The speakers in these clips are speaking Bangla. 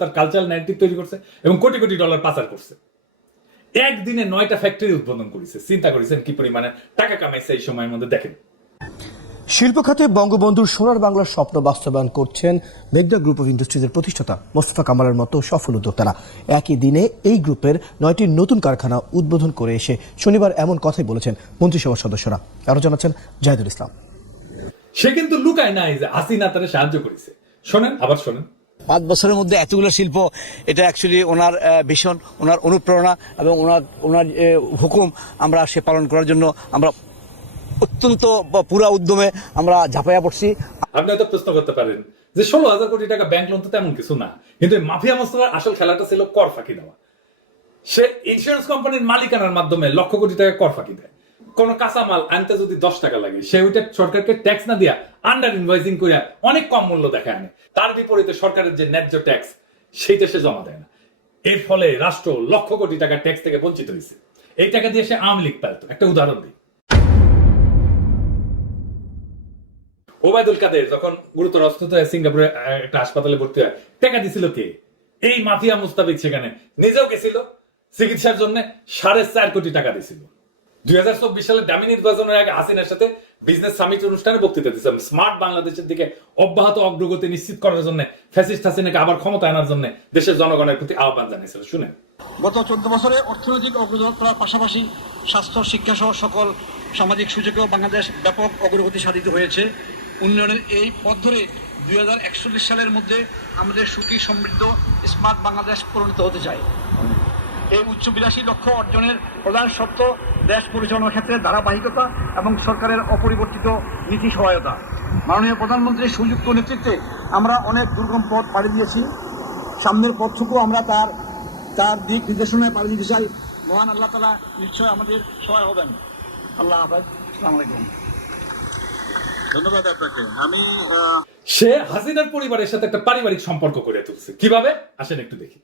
তার কালচারাল ন্যারেটিভ তৈরি করছে এবং কোটি কোটি ডলার পাচার করছে। একদিনে 9টা ফ্যাক্টরি উদ্বোধন করেছে। চিন্তা করেছেন কি পরিমাণে টাকা কামাইছে এই সময়ের মধ্যে। দেখেন, শিল্প খাতে বঙ্গবন্ধুর সোনার বাংলার স্বপ্ন বাস্তবায়ন করছেন মেঘনা গ্রুপ অফ ইন্ডাস্ট্রিজের প্রতিষ্ঠাতা মোস্তফা কামালের মতো সফল উদ্যোক্তারা। একই দিনে এই গ্রুপের 9টি নতুন কারখানা উদ্বোধন করে এসে শনিবার এমন কথাই বলেছেন মন্ত্রিসভার সদস্যরা। আরো জানাচ্ছেন জাহিদুল ইসলাম। সে কিন্তু লুকায় নাই যে হাসিনা তারে সাহায্য করেছে। শোনেন, আবার শোনেন। 5 বছরের মধ্যে এতগুলো শিল্প, এটা অ্যাকচুয়ালি ওনার ভীষণ, ওনার অনুপ্রেরণা এবং ওনার হুকুম আমরা সে পালন করার জন্য আমরা অত্যন্ত পুরা উদ্যমে আমরা ঝাঁপাইয়া পড়ছি। আপনি হয়তো প্রশ্ন করতে পারেন যে 16,000 কোটি টাকা ব্যাংক লোন তো তেমন কিছু না, কিন্তু মাফিয়া মোস্তফার আসল খেলাটা ছিল কর ফাঁকি দেওয়া। সে ইন্স্যুরেন্স কোম্পানির মালিকানার মাধ্যমে লক্ষ কোটি টাকা কর ফাঁকি দেয়। কোন কাঁচামাল আনতে যদি 10 টাকা লাগে, সে ওইটা সরকারকে ট্যাক্স না দিয়া আন্ডার ইনভয়েসিং করে অনেক কম মূল্য দেখায় আনে। তার বিপরীতে সরকারের যে ন্যায্য ট্যাক্স সেইটা সে জমা দেয় না। এর ফলে রাষ্ট্র লক্ষ কোটি টাকা ট্যাক্স থেকে বঞ্চিত হয়েছে। এই টাকা দিয়ে সে আওয়ামী লীগ পালতো। একটা উদাহরণ দিই, ওবায়দুল কাদের যখন গুরুতর অসুস্থ হয়ে সিঙ্গাপুরে একটা হাসপাতালে ভর্তি হয়, টাকা দিছিল কে? এই মাফিয়া মুস্তাফিজ। সেখানে নিজেও গেছিল চিকিৎসার জন্য, 4.5 কোটি টাকা দিছিল। 2024 সালে দামি নির্বাচনের আগে হাসিনার সাথে বিজনেস সামিট অনুষ্ঠানে বক্তৃতা দিয়েছিলাম স্মার্ট বাংলাদেশের দিকে অব্যাহত অগ্রগতি নিশ্চিত করার জন্য, ফ্যাসিস্ট হাসিনাকে আবার ক্ষমতা আনার জন্য দেশের জনগণের প্রতি আহ্বান জানিয়েছিল। শুনেন, গত 14 বছরে অর্থনৈতিক অগ্রগতি করার পাশাপাশি স্বাস্থ্য, শিক্ষা সহ সকল সামাজিক সুযোগেও বাংলাদেশ ব্যাপক অগ্রগতি সাধিত হয়েছে। উন্নয়নের এই পথ ধরে 2041 সালের মধ্যে আমাদের সুখী, সমৃদ্ধ, স্মার্ট বাংলাদেশ পরিণত হতে চাই। এই উচ্চবিলাসী লক্ষ্য অর্জনের প্রধান শর্ত দেশ পরিচালনার ক্ষেত্রে ধারাবাহিকতা এবং সরকারের অপরিবর্তিত নীতি সহায়তা। মাননীয় প্রধানমন্ত্রীর সুযুক্ত নেতৃত্বে আমরা অনেক দুর্গম পথ পাড়ি দিয়েছি। সামনের পথটুকু আমরা তার দিক নির্দেশনায় পাড়ি দিতে চাই। মহান আল্লাহ তাআলা নিশ্চয় আমাদের সহায় হবেন। আল্লাহ হাফেজ। আসসালামু আলাইকুম। ধন্যবাদ আপনাকে। সে হাসিনার পরিবারের সাথে একটা পারিবারিক সম্পর্ক করে তুলছে। কিভাবে? আসেন একটু দেখি।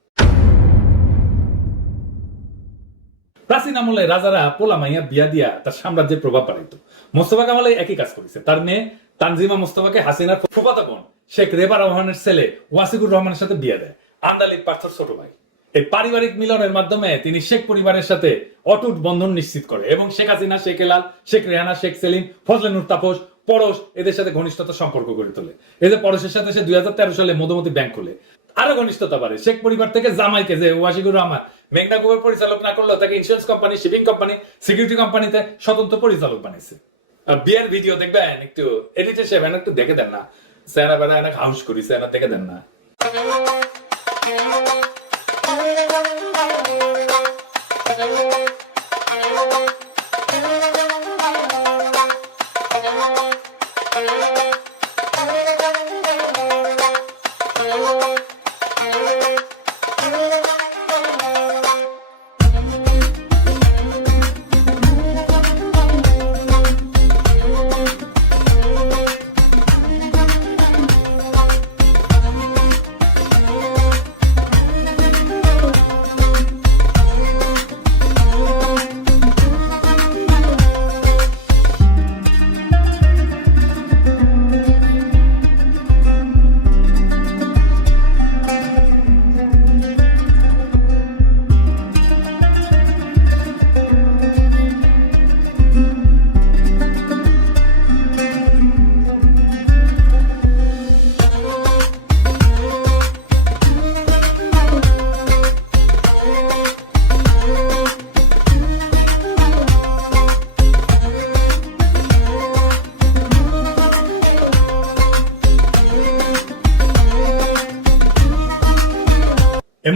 প্রাচীন আমলে রাজারা পোলা মাইয়া বিয়া দিয়া তার সাম্রাজ্যের প্রভাব বাড়াইত। মোস্তফা কামাল একই কাজ করেছে। তার মেয়ে তানজিমা মোস্তফাকে হাসিনার ফুফাতো বোন শেখ রেবা রহমানের ছেলে ওয়াসিকুর রহমানের সাথে বিয়ে দেয়, আন্দালিব পার্থর ছোট ভাই। এই পারিবারিক মিলনের মাধ্যমে তিনি শেখ পরিবারের সাথে অটুট বন্ধন নিশ্চিত করে এবং শেখ হাসিনা, শেখ হেলাল, শেখ রেহানা, শেখ সেলিম, ফজলে নূর তাপস, পরশ এদের সাথে ঘনিষ্ঠতা সম্পর্ক গড়ে তোলে। এদের পরশের সাথে সে 2013 সালে মধুমতি ব্যাংক খুলে। আরো ঘনিষ্ঠতা বাড়ে। শেখ পরিবার থেকে জামাইকে, যে ওয়াসিকুর রহমান, মেঘনা গ্রুপের পরিচালক না করলেও তাকে insurance company, shipping company, security কোম্পানিতে স্বতন্ত্র পরিচালক বানিয়েছে। আর বিয়ের ভিডিও দেখবেন, একটু এডিটর সাহেব একটু দেখে দেন না, সেনা বেড়া এনে হাউস করিছে, এনা দেখে দেন না।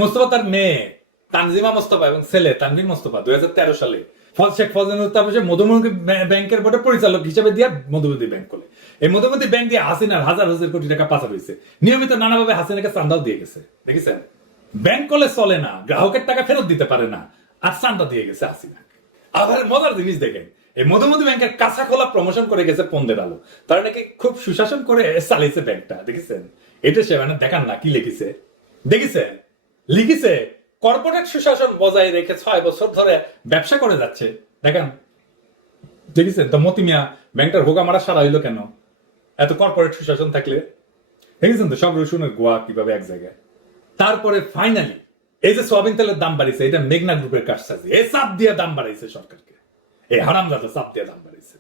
মোস্তফা তার মেয়ে তানজিমা মোস্তফা এবং ছেলে তানভীর মোস্তফা 2013 সালে শেখ ফজলুল তাপসের মধুমতি ব্যাংকের বোর্ডে পরিচালক হিসেবে দিয়ে মধুমতি ব্যাংক খোলে। এই মধুমতি ব্যাংক দিয়ে হাসিনার হাজার হাজার কোটি টাকা পাচার হয়েছে। নিয়মিত নানাভাবে হাসিনাকে চান্দাও দিয়ে গেছে। দেখেছেন, ব্যাংক করলে চলে না, গ্রাহকের টাকা ফেরত দিতে পারে না, আর চান্দা দিয়ে গেছে হাসিনা। আবার মজার জিনিস দেখেন, এই মধুমতি ব্যাংকের কাঁচা খোলা প্রমোশন করে গেছে পন্দের আলো। তারা নাকি খুব সুশাসন করে চালিয়েছে ব্যাংকটা। দেখেছেন, এটা সে মানে দেখান না কি লিখেছে। দেখেছেন, লিখেছে কর্পোরেট সুশাসন বজায় রেখে 6 বছর ধরে ব্যবসা করে যাচ্ছে। দেখেন, দেখেছেন তো মতি মিয়া ব্যাংকটার হোগা মারা সারা হইলো কেন? এত কর্পোরেট সুশাসন থাকলে। দেখেছেন তো সব রসুনের গোয়া কিভাবে এক জায়গায়। তারপরে ফাইনালি এই যে সোয়াবিন তেলের দাম বাড়িয়েছে, এটা মেঘনা গ্রুপের কারসাজি। এই চাপ দিয়ে দাম বাড়াইছে সরকারকে, এই হারামজাদা চাপ দিয়ে দাম বাড়াইছে।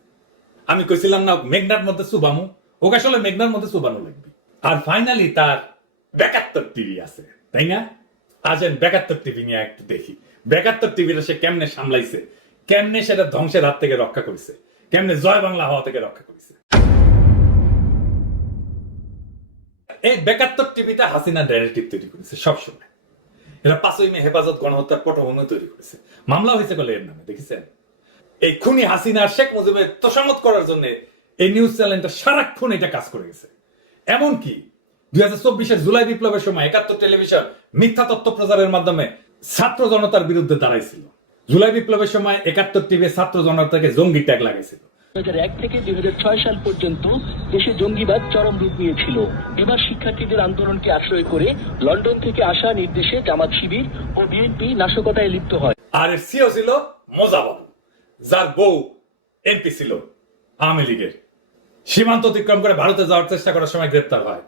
আমি কইছিলাম না মেঘনার মধ্যে সুবামু, ওকে আসলে মেঘনার মধ্যে সুবানো লাগবে। আর ফাইনালি তার 72 টিভি আছে, তাই না? আসেন 72 টিভি নিয়ে একটু দেখি 72 টিভিটা সে কেমনে সামলাইছে, কেমনে সেটা ধ্বংসের হাত থেকে রক্ষা করেছে, কেমনে জয় বাংলা হওয়া থেকে রক্ষা করেছে। এই 72 টিভিটা হাসিনা ডাইরেক্টিভ তৈরি করেছে সবসময়। এরা 5ই মে হেফাজত গণহত্যার পটভূমি তৈরি করেছে, মামলা হয়েছে বলে এর নামে, দেখেছেন? এই খুনি হাসিনা শেখ মুজিবের তোষামত করার জন্য এই নিউজ চ্যানেলটা সারাক্ষণ এটা কাজ করে গেছে। এমনকি 2024 জুলাই বিপ্লবের সময় 71 টেলিভিশন মিথ্যা তথ্য প্রচারের মাধ্যমে ছাত্র জনতার বিরুদ্ধে দাঁড়াইছিল। জুলাই বিপ্লবের সময় 71 টিভি ছাত্র জনতাকে জঙ্গি ট্যাগ লাগাইছিল। 2001 থেকে 2006 সাল পর্যন্ত দেশে জঙ্গিবাদ চরম রূপ নিয়েছিল। এবার শিক্ষার্থীদের আন্দোলনকে আশ্রয় করে লন্ডন থেকে আসা নির্দেশে জামাত শিবির ও বিএনপি নাশকতায় লিপ্ত হয়। আর এর সিও ছিল মোজা বাবু, যার বউ এমপি ছিল আওয়ামী লীগের। সীমান্ত অতিক্রম করে ভারতে যাওয়ার চেষ্টা করার সময় গ্রেপ্তার হয়।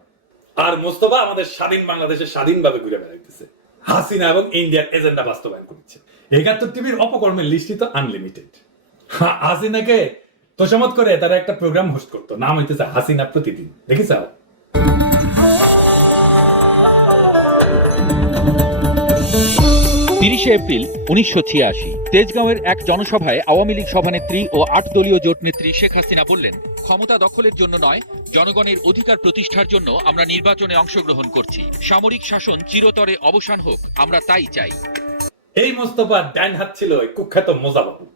আর মোস্তফা আমাদের স্বাধীন বাংলাদেশে স্বাধীনভাবে ঘুরে বেড়াইতেছে, হাসিনা এবং ইন্ডিয়ার এজেন্ডা বাস্তবায়ন করছে। 71 টিভির অপকর্মের লিস্টই তো আনলিমিটেড। হাসিনাকে তোষামত করে তারা একটা প্রোগ্রাম হোস্ট করতো, নাম হইতেছে হাসিনা প্রতিদিন, দেখেছ? 30 এপ্রিল 1986 তেজগাঁওয়ের এক জনসভায় আওয়ামী লীগ সভানেত্রী ও 8 দলীয় জোট নেত্রী শেখ হাসিনা বললেন, ক্ষমতা দখলের জন্য নয়, জনগণের অধিকার প্রতিষ্ঠার জন্য আমরা নির্বাচনে অংশগ্রহণ করছি। সামরিক শাসন চিরতরে অবসান হোক, আমরা তাই চাই। এই মোস্তফার ডাইন হাত ছিল এই কুখ্যাত মোজা বাবু।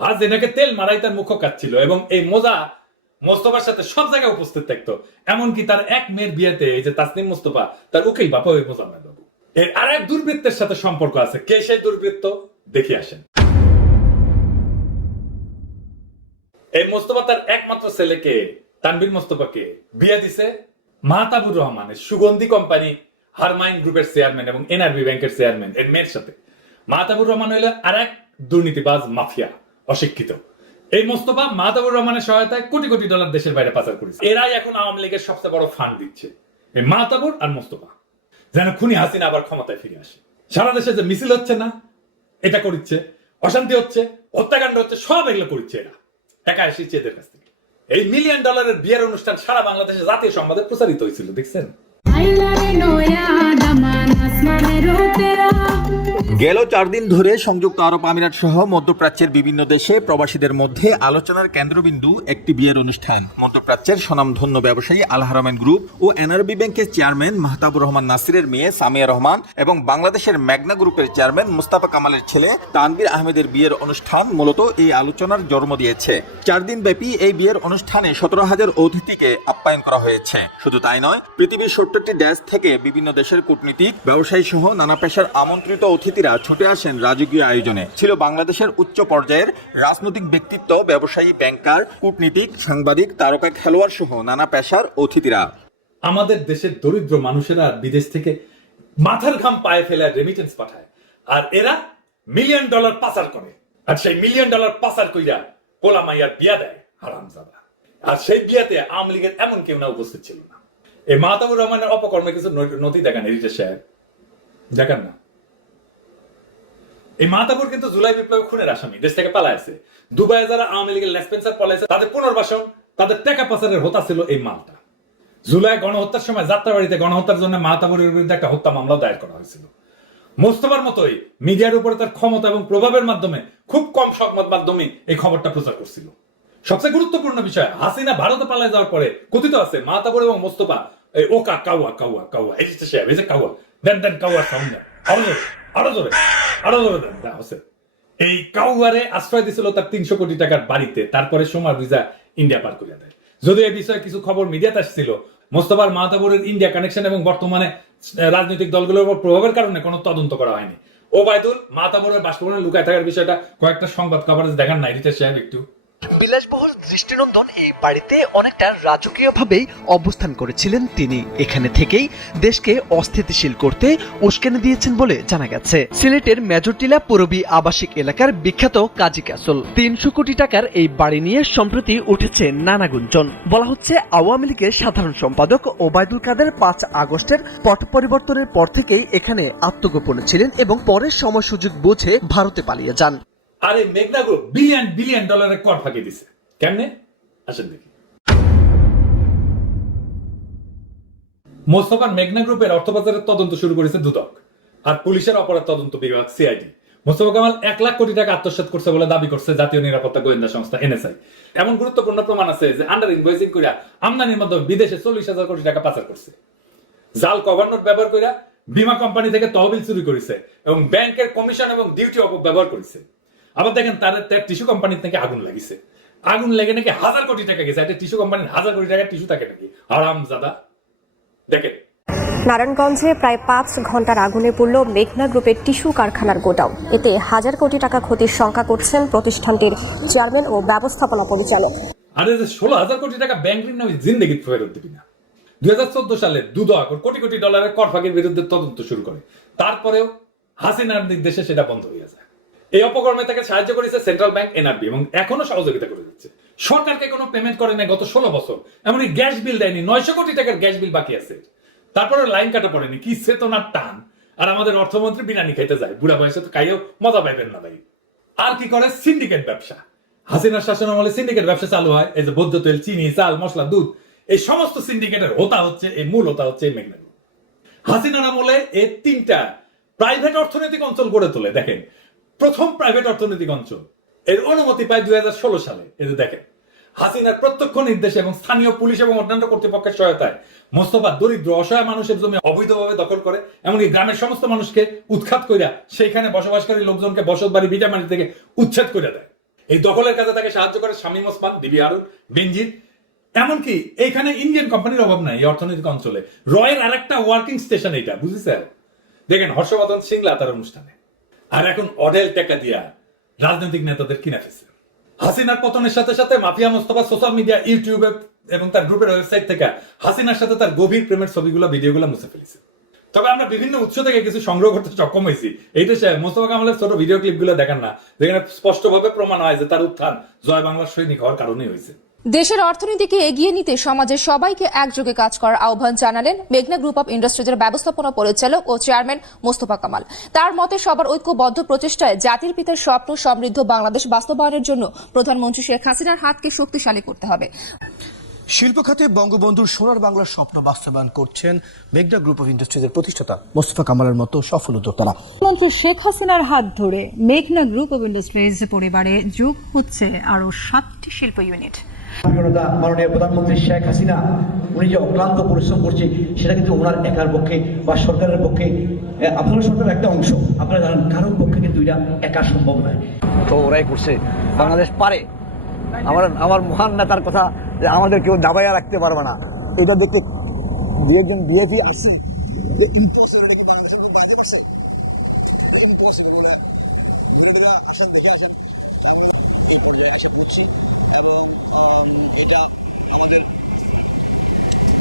হাসিনাকে তেল মারাই তার মুখ কাটছিল এবং এই মোজা মোস্তফার সাথে সব জায়গায় উপস্থিত থাকতো। এমনকি তার এক মেয়ের বিয়েতে এই যে তাসনিম মোস্তফা, তার উকিল বাবা ওই মোজা বাবু। এর আর এক দুর্বৃত্তের সাথে সম্পর্ক আছে। কে সেই দুর্বৃত্ত দেখে আসেন। এই মোস্তফা তার একমাত্র ছেলেকে তানভীর মোস্তফাকে বিয়ে দিছে মাহতাবুর রহমানের সুগন্ধি কোম্পানি হারমাইন গ্রুপের চেয়ারম্যান এবং এনআরবি ব্যাংকের চেয়ারম্যান এর মেয়ের সাথে। মাহতাবুর রহমান হইল আর এক দুর্নীতিবাজ মাফিয়া, অশিক্ষিত। এই মোস্তফা মাহতাবুর রহমানের সহায়তায় কোটি কোটি ডলার দেশের বাইরে পাচার করেছে। এরাই এখন আওয়ামী লীগের সবচেয়ে বড় ফান্ড দিচ্ছে, এই মাহতাবুর আর মোস্তফা, যেন খুনি হাসিনা আবার ক্ষমতায় ফিরে আসে। সারা দেশে যে মিছিল হচ্ছে না, এটা করছে, অশান্তি হচ্ছে, হত্যাকাণ্ড হচ্ছে, সব এগুলো করছে এরা একা এসেছে এদের কাছ থেকে। এই $1 মিলিয়ন বিয়ের অনুষ্ঠান সারা বাংলাদেশে জাতীয় সংবাদে প্রচারিত হয়েছিল, দেখছেন? গেল 4 দিন ধরে সংযুক্ত আরব আমিরাত সহ মধ্যপ্রাচ্যের বিভিন্ন দেশে প্রবাসীদের মধ্যে আলোচনার কেন্দ্রবিন্দু একটি বিয়ের অনুষ্ঠান। মধ্যপ্রাচ্যের স্বনামধন্য ব্যবসায়ী আল হারামাইন গ্রুপ ও এনআরবি ব্যাংকের চেয়ারম্যান মাহতাবুর রহমান নাসিরের মেয়ে সামিয়া রহমান এবং বাংলাদেশের মেঘনা গ্রুপের চেয়ারম্যান মুস্তাফা কামালের ছেলে তানভীর আহমেদের বিয়ের অনুষ্ঠান মূলত এই আলোচনার জন্ম দিয়েছে। 4 দিন ব্যাপী এই বিয়ের অনুষ্ঠানে 17,000 অতিথিকে আপ্যায়ন করা হয়েছে। শুধু তাই নয়, পৃথিবীর 70টি দেশ থেকে বিভিন্ন দেশের কূটনীতিক, ব্যবসায়ী সহ নানা পেশার আমন্ত্রিত অতিথিরা ছুটে আসেন রাজকীয় আয়োজনে। ছিল বাংলাদেশের উচ্চ পর্যায়ের রাজনৈতিক ব্যক্তিত্ব, ব্যবসায়ী, ব্যাংকার, কূটনীতিক, সাংবাদিক, তারকা খেলোয়াড় সহ নানা পেশার অতিথিরা। আমাদের দেশের দরিদ্র মানুষেরা বিদেশ থেকে মাথার ঘাম পায়ে ফেলে রেমিটেন্স পাঠায়, আর এরা $1 মিলিয়ন পাচার করে। আর সেই $1 মিলিয়ন পাচার কইরা পোলা মাইয়ার বিয়া দেয় হারামজাদা। আর সেই বিয়াতে আওয়ামী লীগের এমন কেউ না উপস্থিত ছিল না। এই মাহতাবুর রহমানের অপকর্মে কিছু নথি দেখান, এডিটর সাহেব দেখান না। এই মাহতাবুর কিন্তু জুলাই বিপ্লবে খুনের আসামি, দেশ থেকে পালাইছে। দুবাইয়ে যারা আওয়ামী লীগের লেসপেন্সার পলাইছে, তাদের পুনর্বাসন, তাদের টাকা পাচারের হোতা ছিল এই মালটা। জুলাই গণহত্যার সময় যাত্রাবাড়িতে গণহত্যার জন্য মাহতাবুরের বিরুদ্ধে একটা হত্যা মামলা দায়ের করা হয়েছিল। মোস্তফার মতোই মিডিয়ার উপরে তার ক্ষমতা এবং প্রভাবের মাধ্যমে খুব কম সংবাদ মাধ্যমে এই খবরটা প্রচার করছিল। সবচেয়ে গুরুত্বপূর্ণ বিষয়, হাসিনা ভারতে পালায় যাওয়ার পরে কথিত আছে মাহতাবুর এবং মোস্তফা এই ওকা কাউয়া কাউয়া কাউয়া এই যে কাউয়া দেন কাউয়া সাউন্ড আরো জোরে দেন হোসেন। এই কাউয়ারে আশ্রয় দিছিল তার 300 কোটি টাকার বাড়িতে, তারপরে সময় ভিসা ইন্ডিয়া পার করে দেয়। যদি এই বিষয়ে কিছু খবর মিডিয়াতে আসছিল, মোস্তফার মাহতাবুরের ইন্ডিয়া কানেকশন এবং বর্তমানে রাজনৈতিক দলগুলোর উপর প্রভাবের কারণে কোনো তদন্ত করা হয়নি। ওবায়দুল মাহতাবুরের বাসভবনে লুকায় থাকার বিষয়টা কয়েকটা সংবাদ কভারেজ দেখান না এডিটর সাহেব একটু? বিলাসবহুল দৃষ্টিনন্দন এই বাড়িতে অনেকটা রাজকীয়ভাবেই অবস্থান করেছিলেন তিনি। এখানে থেকেই দেশকে অস্থিতিশীল করতে উস্কানি দিয়েছেন বলে জানা গেছে। সিলেটের মেজরটিলা পূরবী আবাসিক এলাকার বিখ্যাত কাজী ক্যাসল 300 কোটি টাকার এই বাড়ি নিয়ে সম্প্রতি উঠেছে নানা গুঞ্জন। বলা হচ্ছে আওয়ামী লীগের সাধারণ সম্পাদক ওবায়দুল কাদের 5 আগস্টের পট পরিবর্তনের পর থেকেই এখানে আত্মগোপনে ছিলেন এবং পরের সময় সুযোগ বুঝে ভারতে পালিয়ে যান। আরে মেঘনা গ্রুপ বিলিয়ন বিলিয়ন ডলারের কর ফাঁকি দিছে কেমনে আসেন দেখি। মোস্তফার মেঘনা গ্রুপের অর্থ পাচারের তদন্ত শুরু করেছে দুদক আর পুলিশের অপরাধ তদন্ত বিভাগ সিআইডি। মোস্তফা কামাল 1 লাখ কোটি টাকা আত্মসাৎ করছে বলে দাবি করছে জাতীয় নিরাপত্তা গোয়েন্দা সংস্থা এনএসআই। এমন গুরুত্বপূর্ণ প্রমাণ আছে যে আন্ডার ইনভয়েসিং কইরা আমদানির মাধ্যমে বিদেশে 40,000 কোটি টাকা পাচার করছে। জাল কভার নোট ব্যবহার কইরা বীমা কোম্পানি থেকে তহবিল চুরি করেছে এবং ব্যাংকের কমিশন এবং ডিউটি অপব্যবহার করেছে। আবার দেখেন তার টিস্যু কোম্পানি থেকে আগুন লাগিছে, আগুন লেগে নাকি 1000 কোটি টাকা গেছে। একটা টিস্যু কোম্পানির 1000 কোটি টাকার টিস্যু থাকে নাকি? আরামজাদা। দেখেন নারায়ণগঞ্জে প্রায় 5 ঘন্টার আগুনে পড়ল মেঘনা গ্রুপের টিস্যু কারখানার গোডাউন। এতে 1000 কোটি টাকা ক্ষতির শঙ্কা করছেন প্রতিষ্ঠানটির চেয়ারম্যান ও ব্যবস্থাপনা পরিচালক। আরে 16,000 কোটি টাকা ব্যাংক ঋণ আমি জিন্দেগি ফেরত দিবি না। 2014 সালে দুদক কোটি কোটি ডলারের কর ফাঁকির বিরুদ্ধে তদন্ত শুরু করে, তারপরেও হাসিনার নির্দেশে সেটা বন্ধ হয়ে যায়। এই অপকর্মে তাকে সাহায্য করেছে সেন্ট্রাল ব্যাংক এনআরবি এবং এখনো সহযোগিতা করে যাচ্ছে। সরকারকে কোনো পেমেন্ট করে নাই গত 16 বছর। এমনকি গ্যাস বিল দেয়নি, 900 কোটি টাকার গ্যাস বিল বাকি আছে। তারপরে লাইন কাটা পড়েনি, কি চেতনার টান। আর আমাদের অর্থমন্ত্রী বিরিয়ানি খাইতে যায়, বুড়া বয়সে তো খাইও মজা পাইবেন না ভাই। আর কি করে সিন্ডিকেট ব্যবসা। হাসিনার শাসন আমলে সিন্ডিকেট ব্যবসা চালু হয়। এই যে বৈদ্য তেল, চিনি, চাল, মশলা, দুধ, এই সমস্ত সিন্ডিকেটের হোতা হচ্ছে, এই মূল হোতা হচ্ছে এই মেঘনা গ্রুপ। হাসিনার আমলে এই 3টা প্রাইভেট অর্থনৈতিক অঞ্চল গড়ে তোলে। দেখেন প্রথম প্রাইভেট অর্থনৈতিক অঞ্চল এর অনুমতি পায় 2016 সালে। এই যে দেখেন হাসিনার প্রত্যক্ষ নির্দেশে এবং স্থানীয় পুলিশ এবং অন্যান্য কর্তৃপক্ষের সহায়তায় মোস্তফা দরিদ্র অসহায় মানুষের জমি অবৈধভাবে দখল করে, এমনকি গ্রামের সমস্ত মানুষকে উৎখাত কইরা সেইখানে বসবাসকারী লোকজনকে বসত বাড়ি ভিটামাটি থেকে উচ্ছেদ করে দেয়। এই দখলের কাজে তাকে সাহায্য করে শামীম ওসমান, ডিবি আরুন, বেনজির। এমনকি এইখানে ইন্ডিয়ান কোম্পানির অভাব নাই এই অর্থনৈতিক অঞ্চলে। রয়ের আরেকটা ওয়ার্কিং স্টেশন এইটা, বুঝেছেন? দেখেন হর্ষবর্ধন সিংলা তার অনুষ্ঠানে। আর এখন অডেল টাকা দিয়া রাজনৈতিক নেতাদের কিনা ফেলছে। হাসিনার পতনের সাথে সাথে মাফিয়া মোস্তফা সোশ্যাল মিডিয়া, ইউটিউবে এবং তার গ্রুপের ওয়েবসাইট থেকে হাসিনার সাথে তার গভীর প্রেমের ছবিগুলো, ভিডিওগুলো মুছে ফেলেছে। তবে আমরা বিভিন্ন উৎস থেকে কিছু সংগ্রহ করতে সক্ষম হয়েছি। এইটা মোস্তফা কামালের ছোট ভিডিও ক্লিপগুলো দেখান না, যেখানে স্পষ্টভাবে প্রমাণ হয় যে তার উত্থান জয় বাংলার সৈনিক হওয়ার কারণেই হয়েছে। দেশের অর্থনীতিকে এগিয়ে নিতে সমাজের সবাইকে একযোগে কাজ করার আহ্বান জানালেন মেঘনা গ্রুপ অব ইন্ডাস্ট্রিজের ব্যবস্থাপনা পরিচালক ও চেয়ারম্যান মোস্তফা কামাল। তার মতে সবার ঐক্যবদ্ধ প্রচেষ্টায় জাতির পিতার স্বপ্ন সমৃদ্ধ বাংলাদেশ বাস্তবায়নের জন্য প্রধানমন্ত্রী শেখ হাসিনার হাতকে শক্তিশালী করতে হবে। শিল্প খাতে বঙ্গবন্ধুর সোনার বাংলার স্বপ্ন বাস্তবায়ন করছেন মেঘনা গ্রুপ অফ ইন্ডাস্ট্রিজের প্রতিষ্ঠাতা মোস্তফা কামালের মতো সফল উদ্যোক্তারা। প্রধানমন্ত্রী শেখ হাসিনার হাত ধরে মেঘনা গ্রুপ অফ ইন্ডাস্ট্রিজ পরিবারে যোগ হচ্ছে আরো 7টি শিল্প ইউনিট। মাননীয় প্রধানমন্ত্রী শেখ হাসিনা উনি যে অক্লান্ত পরিশ্রম করছে সেটা কিন্তু ওনার একার পক্ষে বা সরকারের পক্ষে, আপনারা সরকারের একটা অংশ, আপনারা জানেন কারোর পক্ষে কিন্তু এটা একা সম্ভব নয়। তো ওরাই করছে, বাংলাদেশ পারে। আমার মহান নেতার কথা যে আমাদের কেউ দাবাইয়া রাখতে পারবে না, এটা দেখতে 2-1 বিএপি আসছে।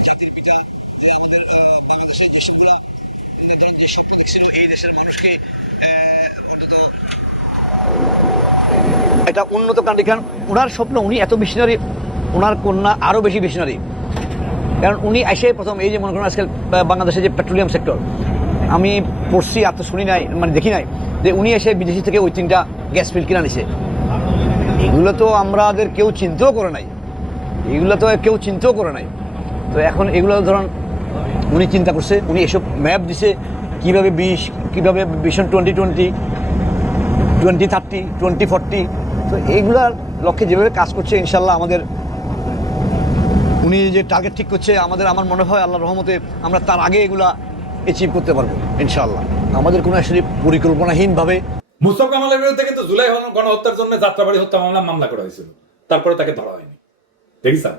জাতির পিতা আমাদের বাংলাদেশের যেসবগুলা যে স্বপ্ন দেখছিল এই দেশের মানুষকে অন্তত এটা উন্নত কান্ট্রি। ওনার স্বপ্ন, উনি এত মিশনারি, ওনার কন্যা আরও বেশি মিশনারি। কারণ উনি এসে প্রথম এই যে মনে করেন আজকাল বাংলাদেশের যে পেট্রোলিয়াম সেক্টর, আমি পড়ছি আর তো শুনি নাই, মানে দেখি নাই যে উনি এসে বিদেশি থেকে ওই 3টা গ্যাস ফিল্ড কিনা নিছে। এগুলো তো আমাদের কেউ চিন্তাও করে নাই, তো এখন এগুলো ধরুন উনি চিন্তা করছে, উনি এসব ম্যাপ দিছে কীভাবে ভিশন 2020, 2030, 2040, তো এইগুলার লক্ষ্যে যেভাবে কাজ করছে ইনশাল্লাহ আমাদের উনি যে টার্গেট ঠিক করছে আমার মনে হয় আল্লাহর রহমতে আমরা তার আগে এগুলা অ্যাচিভ করতে পারবো ইনশাল্লাহ। আমাদের কোনো আসলে পরিকল্পনাহীনভাবে মোস্তফা কামালের বিরুদ্ধে কিন্তু জুলাই গণহত্যার জন্য যাত্রাবাড়ি হত্যা মামলা করা হয়েছিল, তারপরে তাকে ধরা হয়নি। দেখি স্যার,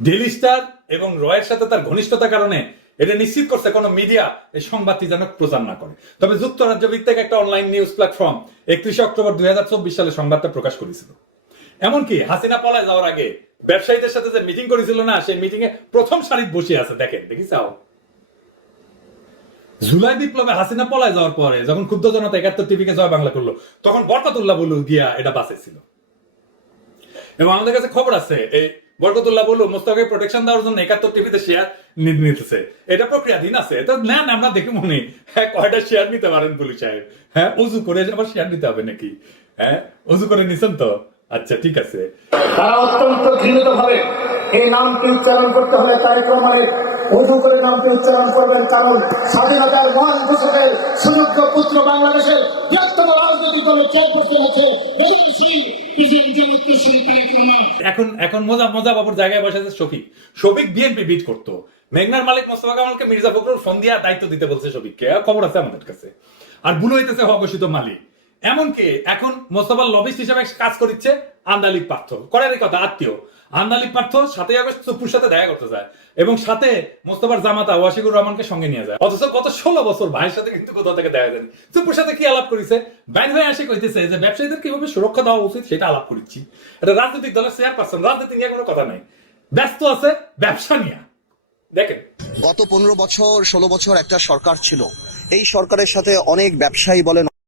ডেইলি স্টার এবং রয়ের সাথে তার ঘনিষ্ঠতার কারণে এটা নিশ্চিত করছে কোন মিডিয়া এই সংবাদটি যেন প্রচার না করে। তবে যুক্তরাজ্য ভিত্তিক একটা অনলাইন নিউজ প্ল্যাটফর্ম 31 অক্টোবর 2024 সালে সংবাদটা প্রকাশ করেছিল। এমনকি হাসিনা পলায় যাওয়ার আগে ব্যবসায়ীদের সাথে যে মিটিং করেছিল না, সেই মিটিং এ প্রথম সারিত বসে আছে, দেখেন দেখিসাও। জুলাই বিপ্লবে হাসিনা পলায় যাওয়ার পরে যখন ক্ষুব্ধ জনতা ৭১ টিভিকে জয় বাংলা করলো, তখন বরকতুল্লাহ বলু গিয়া এটা বাঁচাইছিল। এবং আমাদের কাছে খবর আছে, এই বরকতুল্লাহ বলু মোস্তফাকে প্রোটেকশন দেওয়ার জন্য ৭১ টিভিতে শেয়ার নিতেছে। এটা প্রক্রিয়াধীন আছে, এটা নেন, আমরা দেখি মনে কয়টা শেয়ার নিতে পারেন পুলিশ সাহেব। হ্যাঁ, অজু করে আবার শেয়ার নিতে হবে নাকি? হ্যাঁ, অজু করে নিছেন তো? আচ্ছা, ঠিক আছে। তারা অত্যন্ত ঘৃণিত ভাবে এই নামটি উচ্চারণ করতে হলে তারেক রহমানের অজু করে নামটি উচ্চারণ করবেন, কারণ স্বাধীনতার মহান ঘোষকের সুযোগ্য পুত্র বাংলাদেশের বৃহত্তম রাজনৈতিক দলের চেয়ারপারসন আছে এখন মজা বাবুর জায়গায় বসে আছে শফিক বিএনপি বিট করতো। মেঘনার মালিক মোস্তফা কামালকে মির্জা ফখরুল ফোন দিয়া দায়িত্ব দিতে বলছে শফিককে, খবর আছে আমাদের কাছে। আর বুলো হইতেছে অঘোষিত মালিক। এমনকি এখন মোস্তফার লবিস্ট হিসেবে কাজ করছে আন্দালিক পার্থ, করারই কথা আত্মীয়। আন্দালিক পার্থ ৭ই আগস্ট চুপুর সাথে দেখা করতে যায় এবং সাথে মোস্তফার জামাতা ওয়াশিকুর রহমানকে সঙ্গে নিয়ে যায়। অথচ গত ১৬ বছর ভাইয়ের সাথে কিন্তু কোথাও থেকে দেখা যায়নি। চুপুর সাথে কি আলাপ করেছে? বাইন হয়ে আসে কইতেছে যে ব্যবসায়ীদের কিভাবে সুরক্ষা দেওয়া উচিত সেটা আলাপ করছি। এটা রাজনৈতিক দলের চেয়ারপারসন, রাজনীতি নিয়ে কোনো কথা নাই, ব্যস্ত আছে ব্যবসা নিয়ে। দেখেন, গত ১৫ বছর ১৬ বছর একটা সরকার ছিল, এই সরকারের সাথে অনেক ব্যবসায়ী বলেন